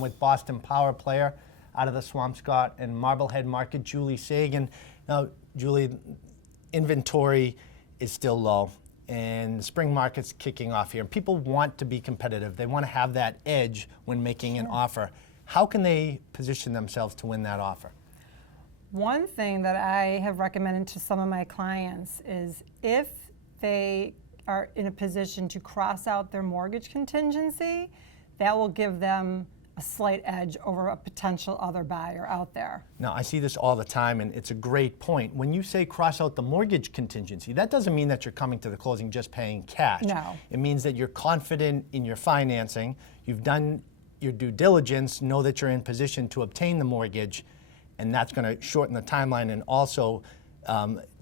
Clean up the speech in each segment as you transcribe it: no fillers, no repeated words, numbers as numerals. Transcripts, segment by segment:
I'm with Boston Power player out of the Swampscott and Marblehead Market, Julie Sagan. Now, Julie, inventory is still low, and the spring market's kicking off here. And people want to be competitive. They want to have that edge when making an offer. How can they position themselves to win that offer? One thing that I have recommended to some of my clients is if they are in a position to cross out their mortgage contingency, that will give them a slight edge over a potential other buyer out there. Now, I see this all the time, and it's a great point. When you say cross out the mortgage contingency, that doesn't mean that you're coming to the closing just paying cash. No. It means that you're confident in your financing, you've done your due diligence, know that you're in position to obtain the mortgage, and that's going to shorten the timeline and also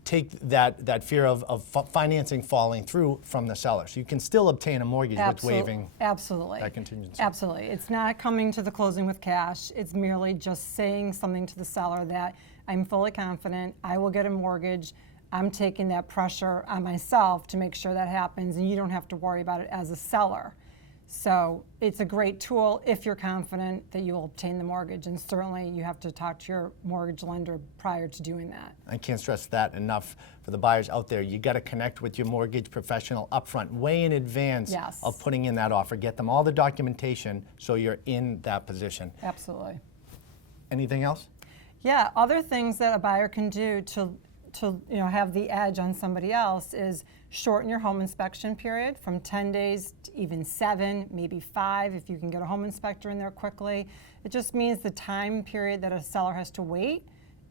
take that fear of financing falling through from the seller. So you can still obtain a mortgage with waiving that contingency. Absolutely. It's not coming to the closing with cash. It's merely just saying something to the seller that I'm fully confident, I will get a mortgage, I'm taking that pressure on myself to make sure that happens, and you don't have to worry about it as a seller. So it's a great tool if you're confident that you will obtain the mortgage, and certainly you have to talk to your mortgage lender prior to doing that. I can't stress that enough for the buyers out there. You got to connect with your mortgage professional upfront, way in advance of putting in that offer. Get them all the documentation so you're in that position. Absolutely. Anything else? Yeah, other things that a buyer can do to have the edge on somebody else is shorten your home inspection period from 10 days to even 7, maybe 5 if you can get a home inspector in there quickly. It just means the time period that a seller has to wait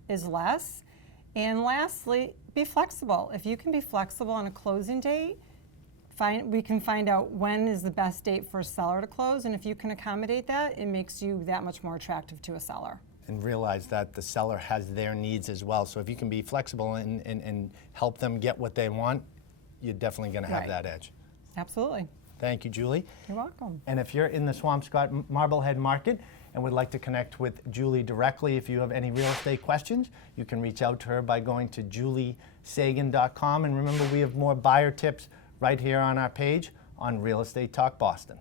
is less. And lastly, be flexible. If you can be flexible on a closing date, we can find out when is the best date for a seller to close, and if you can accommodate that, it makes you that much more attractive to a seller. And realize that the seller has their needs as well. So if you can be flexible and help them get what they want, you're definitely going to have that edge. Absolutely. Thank you, Julie. You're welcome. And if you're in the Swampscott Marblehead Market and would like to connect with Julie directly, if you have any real estate questions, you can reach out to her by going to juliesagan.com. And remember, we have more buyer tips right here on our page on Real Estate Talk Boston.